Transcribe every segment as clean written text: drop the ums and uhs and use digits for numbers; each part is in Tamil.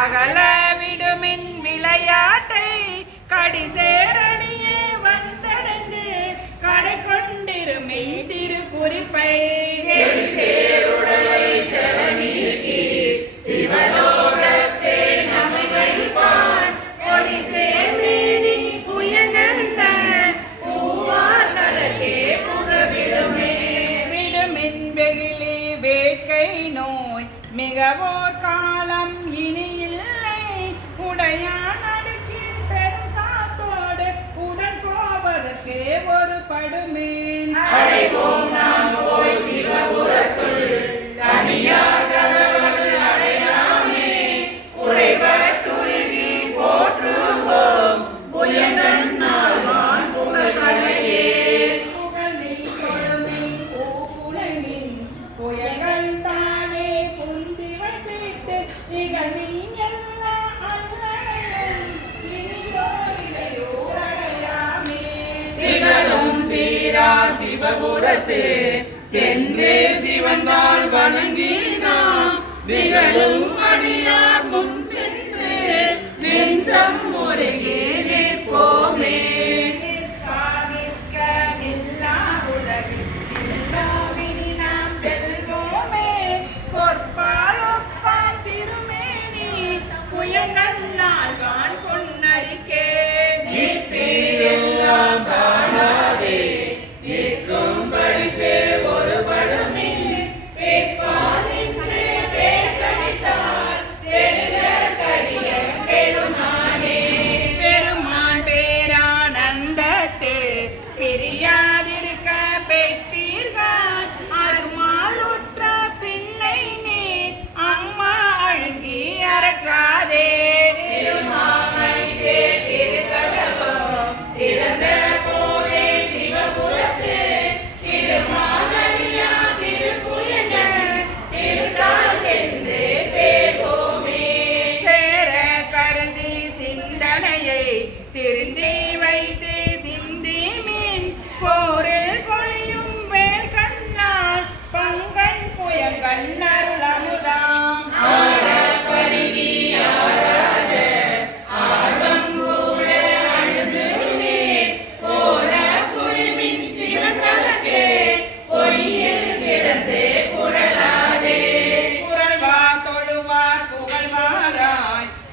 அகல விடுமின் விளையாட்டை கடிசேரணியே வந்தடைந்து கடை கொண்டிருமின் திருக்குறிப்பை சிவலோகத்தே நம்மை வைப்பான் கொடிசேர்மேனி புயங்கண்ட பூவார்களே புகவிடுமே விடுமின் வெகிலி வேட்கை நோய் மிகவோர் காலம் இனி இல்லை உடையான் அடுக்கில் பெரும் சாத்தோடு உடன் போவதற்கே ஒரு படுமேன் அடைவோம் நாம் போய் சிவபுரத்துள் தனியாக அடையாமே உடைவட்டுருகி போற்றுவோம் புயங்கண்ணால் வான் புகழ்களையே புகழ் நீ கொடுமின் பூப்புலை மின் புயங்கள் தானே புந்தி வைத்து நிகழ் நீ எல்லா அன்னையும் இனியோரையோர் அடையாமே திகழும் சீரா சிவபுரத்து சென்றே சிவந்தால் வணங்கினாம் திகழும் அடியார் முன் சென்று நெஞ்சம் முருகே நிற்போமே நில்லா உலகில் இல்லாவினி நாம் செல்வோமே பொற்பால் ஒப்பால் திருமேனி புயங்கண்ணால் வான் பொன்னடிக்கே நீப்பீரெல்லாம் காணாதே நிற்கும் பரிசே ஒரு படுமே பெருமான் பேரானந்தத்து பிரியாதிருக்க பெற்றீர்கள் அருமாளுற்ற பிள்ளை நீ அம்மா அழுங்கி அறற்றாதே திறந்த போதே சிவபுரத்து திருமாலரியா திருப்புயங்க திருத்தால் சென்று சேர்வோமே சேர கருதி சிந்தனையை திருந்தி வைத்து சிந்தி மீன் போரில் பொழியும் வேல் கண்ணால் பங்கன் புயங்கண் அருள் அமுதாம்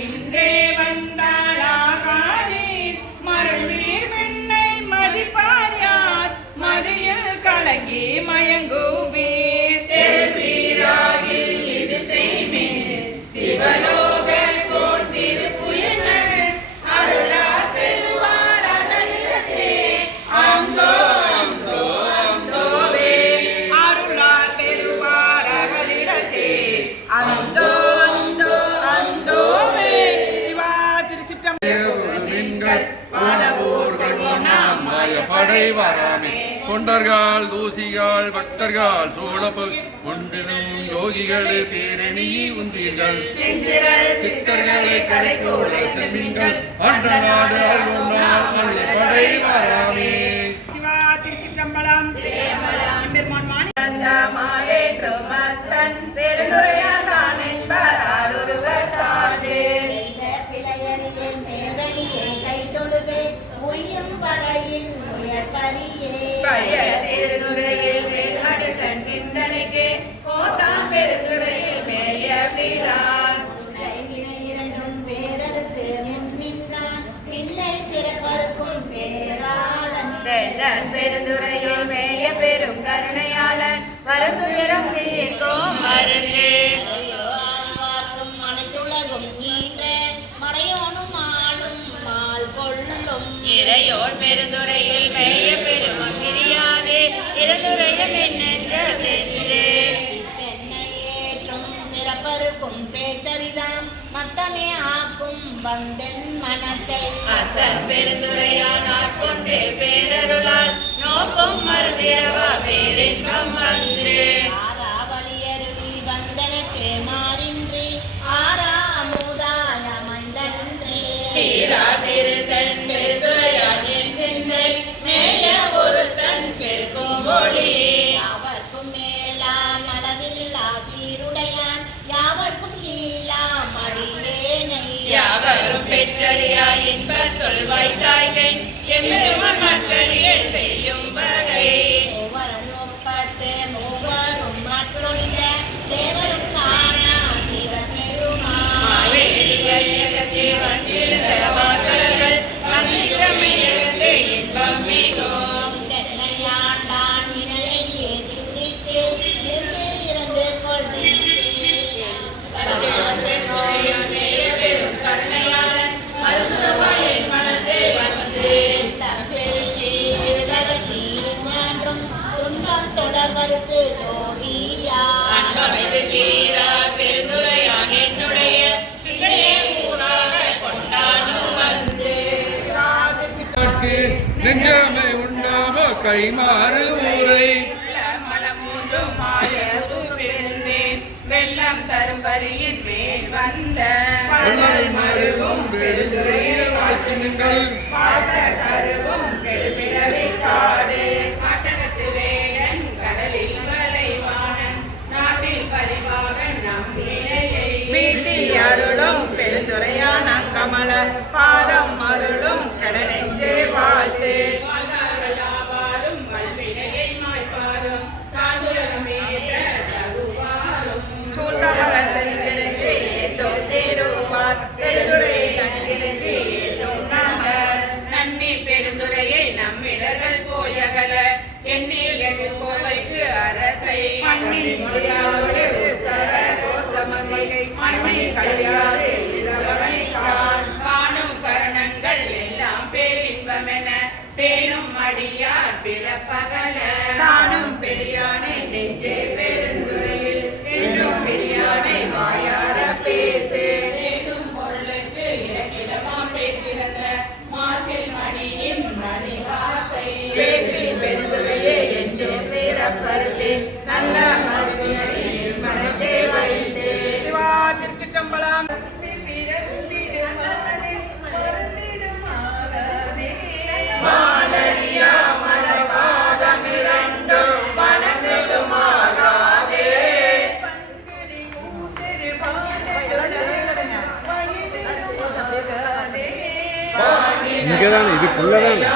இன்றே வந்தாளாகாதீர் மருள்வீர் விண்ணை மதிப்பார் யார் மதியில் கலங்கி மயங்குவீர் தெருவீராகில் இது செய்மீர் சிவலோக கோன் திருப்புயங்கள் அருளா பெறுவார் அதனிடத்தே அந்தோ அந்தோ அந்தோவே அருளார் பெறுவார் அவளிடத்தே அந்தோ படைவராமே தொண்டர்கள் தூசிகள் பக்தர்கள் சோழப்பு ஒன்றினும் யோகிகளே பேரணி உந்தீர்கள் சித்தர்களை கடைக்கூட செல்வீங்கள் அன்ற நாடு அல்வொன்றால் அல்ல படைவராமே சிவா திருச்சிற்றம்பலம் பெருமான் மாணிக்கமாலேற்று மத்தன் பெருந்துரையான் என்பதால் ஒருவர் தானே பெருந்துரையில் வேல்மடுத்தன் சிந்தனைக்கு கோத்தாம் பெருந்துரையில் மேய வீரான் இரண்டும் பேரறுத்து முன்னின்றான் பிள்ளை பிறப்பருக்கும் பேராளன் பெருந்துரையில் மேய பெரும் கருணையாளன் வருந்துயரம் நீக்கும் மருந்தே பார்க்கும் அனைத்துலகும் ஈன்ற மறையோனும் ஆளும் மால் கொள்ளும் இறையோன் பெருந்துரையில் மேய பெரும் பிரியாதே இருந்துரையில் என்னென்றே தென்னை ஏற்றும் பிறப்பருக்கும் பேச்சரிதாம் மத்தமே ஆக்கும் வந்தென் மனத்தை அத்தன் பெருந்துரையான் ஆட்கொண்டே பேரருளால் நோக்கும் மருந்திரவா பேரின்பம் வந்து ஆறாவலியருளி வந்தனக்கு மாறின்றி ஆறா அமுதாய் அமைந்தன்றே சீரா திருத்தன் பெருந்துரையான் என் சிந்தை மேய ஒரு தன் பெருக்கும் ஒளி யாவர்க்கும் மேலாம் அளவில்லா சீருடையான் யாவர்க்கும் கீழாம் அடியே பெற்றறியா இன்பத்துள் வைத்தாய்கண் எம்பெருமான் மக்களில் செய்யும் வகை மூவரும் மூவரும் மற்றொழிந்த தேவரும் காணா சிவபெருமான் மாவேலியகத்தே வந்திருந்த வாக்களர்கள் வந்திருந்தே இன்பம் மிகும் ஆண்டான் வினையே சிந்தித்து இருந்து இருந்து கொள்கின்றேன் பெரும் கருணையாளன் மருந்துவாயில் மனத்தை வந்து கருத்து சோகியா அன்பமைத்து சீரார் பெருந்துரையான் என்னுடைய சிந்தையை ஊராக கொண்டாடும் வந்து நெஞ்சமை உண்ணாம கைமாறு ஊரை மலமூன்றும் மாயவு பிறந்தேன் வெள்ளம் தரும் வரியின் மேல் வந்த மருவும் பெருந்துரையை வாக்கினுங்கள் பாட்ட கருவும் கெடுபிறவி காடு காட்டகத்து வேடன் கடலில் வலைவாணன் நாட்டில் பரிவாகன் நம் நிலையை மீட்டி அருளும் பெருந்துரையான கமல பாதம் அருளும் கடனெஞ்சே வாழ்த்து வாழ்வாரும் வல்வினையை மாய்ப்பாரும் காதுலகமேற்ற தகுவாரும் சூழ்ந்தவர்களுக்கு ஏதோ தேருவார் பெருந்துரை கண்டிருந்து ஏதோ நமர் நன்னி பெருந்துரையை நம்மிடர்கள் போயகல எண்ணில் எது கோவைக்கு அரசை மண்ணின் முடியாரோடு உத்தர கோசமர்மகை மண்மை கழியாதே இரவனை காணும் கரணங்கள் எல்லாம் பேரின்பமென பேணும் அடியார் பிறப்பகல காணும் பெரியானை நெஞ்சே பெருந்துரையில் என்றும் பெரியானை வாயார பேசு பேசும் பொருளுக்கு இலக்கிடமாம் பேச்சிருந்த மாசில் மணியின் மணி வார்த்தை பேசி பெருந்துரையே என்று பிறப்பருளே நல்ல மருந்தினை மனத்தை வைத்து சிவா திருச்சிற்றம்பலம் மாலரியா மலர்பாதம் இரண்டும் வணங்குமாகாதே இங்கதானே இதுக்குள்ளதானே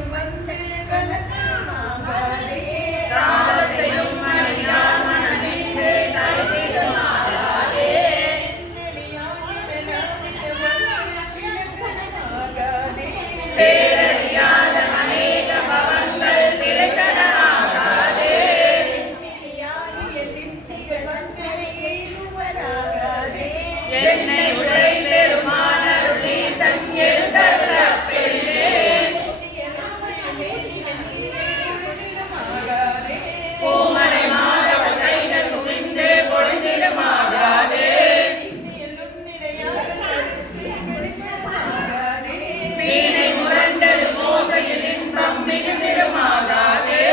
மீண்டும் வந்து கலக்கமாகாதே தாளசையும் மணியால் மனமின்றி தலைவிடுமாகாதே பேரறியாத அநேக பவங்கள் பிழைத்தனமாகாதே என்னை உடை பெருமான அருளீசன் எழுந்தருள பெரிலே பூமலை மாதவ கைகள் குவிந்து பொழுந்திடுமாகாதே வீணை முரண்டது மோசையில் இன்பம் மிகுந்திடுமாகாதே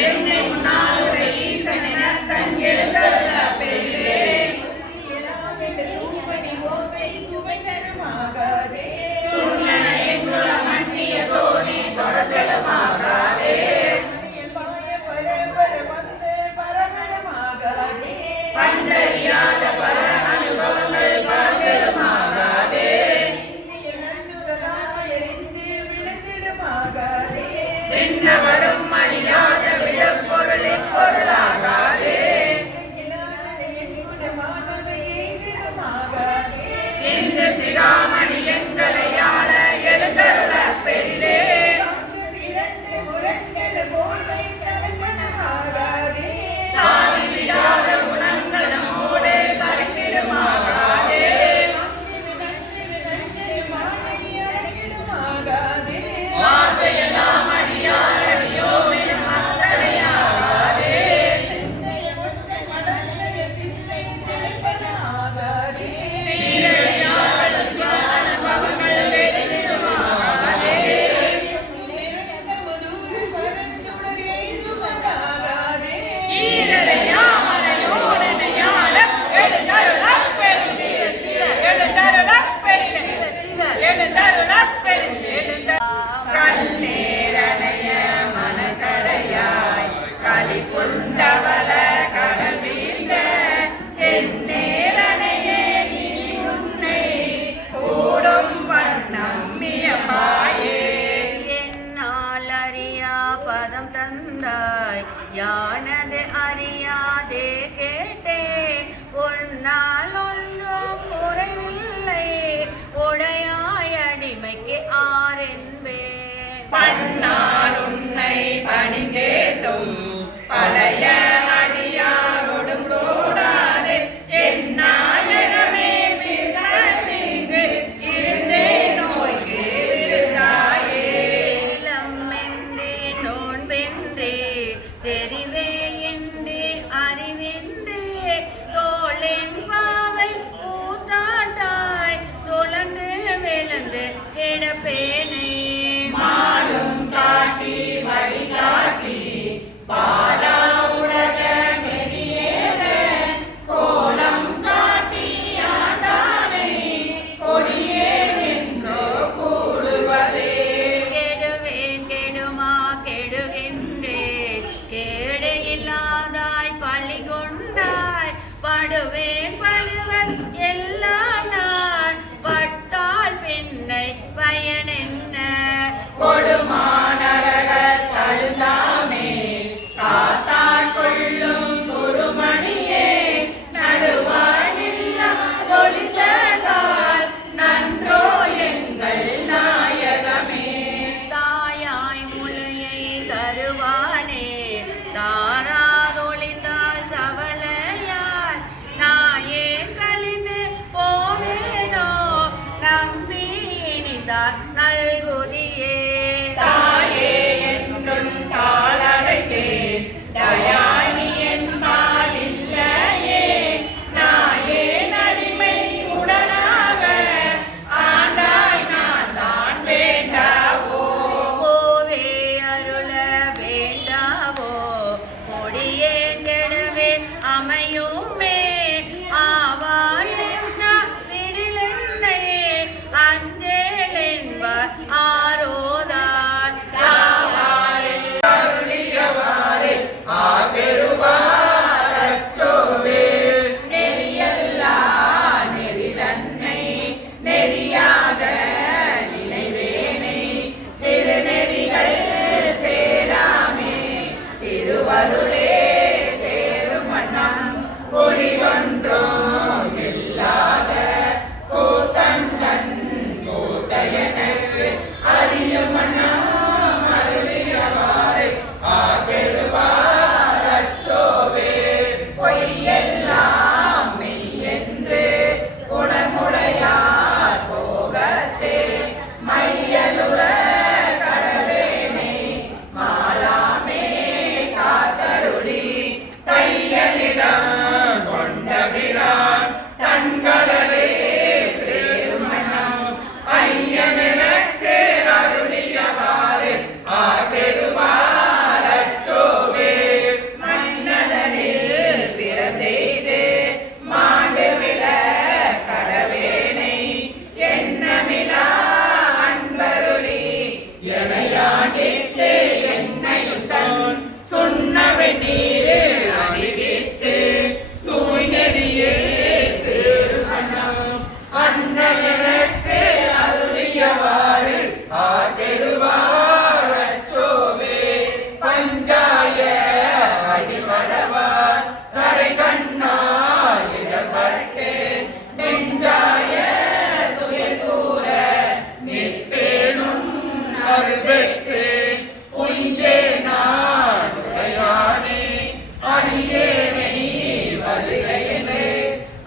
என்னை முன்னாளுடைய ஈசனின் தன் எழுந்தருள பெரிலே துண்ணன எங்குள மன்னிய சோதி தொடர்ந்திடுமாகாதே பண்டறியாத பல அனுபவங்கள் பகிருமாகாதே விண்ணவரும் அறியாத விழப்பொருள் இப்பொருளாகாதே இந்த சிகாமணி எங்களை ஆள எழுந்தருள பெரிலே சாதி விடாத குணங்கள் நம்மோடே சரித்திடுமாகாதே ஆசையெல்லாம் அடியார் அடியோம் எனும் அத்தனையாகாதே சீரழியாத சிவான பவங்கள் வெறிதிடுமாகாதே ஈரரையாமரையோடனையாள எழுந்தருள பெரிலே எழுந்தருள பெரிலே எழுந்தருள பெரிலே கண்ணேரணைய மனக்கடையாய் களி புண்டவள கடல் வீழ்ந்த எந்நேரணையே நினி உன்னை கூடும் வண்ணம் மியமாயே என்னால் அறியா பதம் தந்தாய் யானது அறியாதே கேட்டேன் உன்னால் ஒன்றும் குறைவில்லை உடையாய் அடிமைக்கு ஆரென்பேன் பண்ணால் உன்னை பணிந்தேத்தும் பழைய அடியாரோடும் கூடாதே என் நாயகமே பிறகு இருந்தே நோய்க்கு விருந்தாயே செல்லமென்றே நோன்பென்றே செறிவே என்றே அறிவென்றே தோளின் பாவை பூத்தாட்டாய் சுழன்று விழுந்து கிடப்பேனே மாலும் காட்டி வழிகாட்டி பாலா உலக நெறியேற கோலம் காட்டி ஆண்டானை கொடியே நின்றோ கூடுவதே கெடுவேன் கெடுமா கெடுகின்றே கேடு வெந்நீரே அணிவித்து தூய் நெறியே சேருமணம் அண்ணனுக்கு அருளியவாறு ஆர்பெறுவார் அச்சோவே பஞ்சாய அடிமடவார் நடை கண்ணால் இடப்பட்டேன் நெஞ்சாய துயர் கூற நிற்பேனும் அருள்பெற்றேன் உயிரே நான் உடையானே அடியேனை வருகையென்று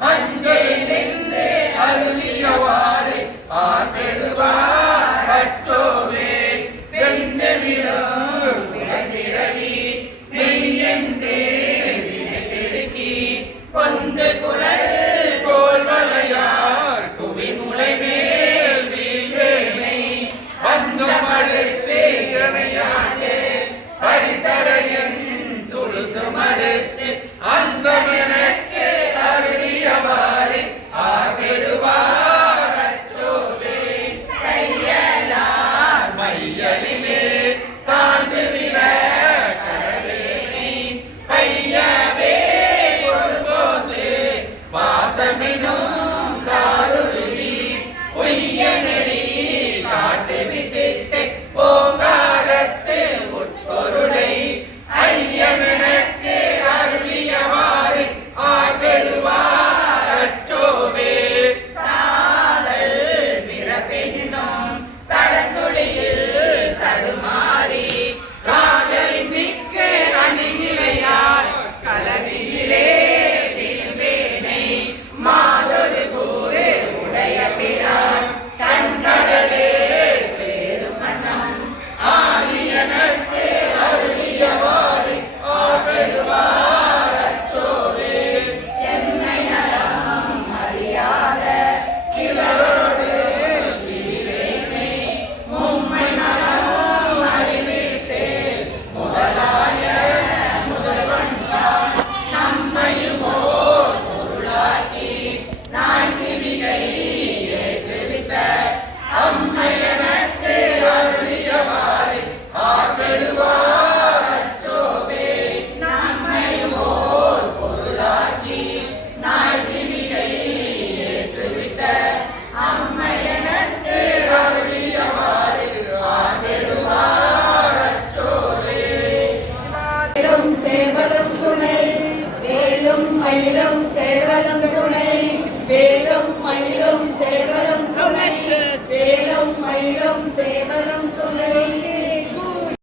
அஞ்செழுந்து அருளியவாறு ஆர்பெறுவார் அச்சோவே வெந்தவிடும் பிறவி மெய்யென்றே வினைபெருக்கி கொந்து குரல் கோல் வளையார் குவிமுலை மேல் வீழ்வேனை அந்த மறுத்து இணையாண்டே பரிசரையன் துருசு மறுத்து அந்த எனக்கு அருளியவாறு ஆர்பெறுவார் அச்சோவே கையலார் மையலிலே தாழ்ந்து விழ கடவேனை பையவே கொள்போது வாசமினும் தாருளி பொய்ய நெறி காட்டு வித்திட்டு ஓங்காரத்து உட்பொருளை ஐயனக்கு அருளியவாறு ஆர்பெறுவார் அச்சோவே சாதல் பிறப்பெண்ணும் தடசொலியில் தடுமாறி காதலின் மிக்க அணிநிலையார் கலவியிலே விழுவேனை மாதொரு கூறு உடைய பிரான் கண்கடலே சேரும் மன்னம் ஆரியனக்கு அருளியவாறு ஆர்பெறுவார் அச்சோவே செம்மை நலம் அறியாத சிலரோடு பிரிவேனை மும்மை நலம் அறிவித்து முதலாய முதல்வன்தான் நம்மையுமோ பொருளாக்கி நாய் சிவிகை ஏற்றுவித்த அம்மையனக்கு அருளியவாறு ஆர்பெறுவார் அச்சோவே நம்மையுமோ பொருளாக்கி நாய் சிவிகை ஏற்றுவித்த அம்மையனக்கு அருளியவாறு ஆர்பெறுவார் அச்சோவே வேலும் சேவலும் துணை வேலும் மயிலும் சேவலும் துணை வேலும் மயிலும் சேவலும் துணை வேலும் மயிலும் சேவலும் துணை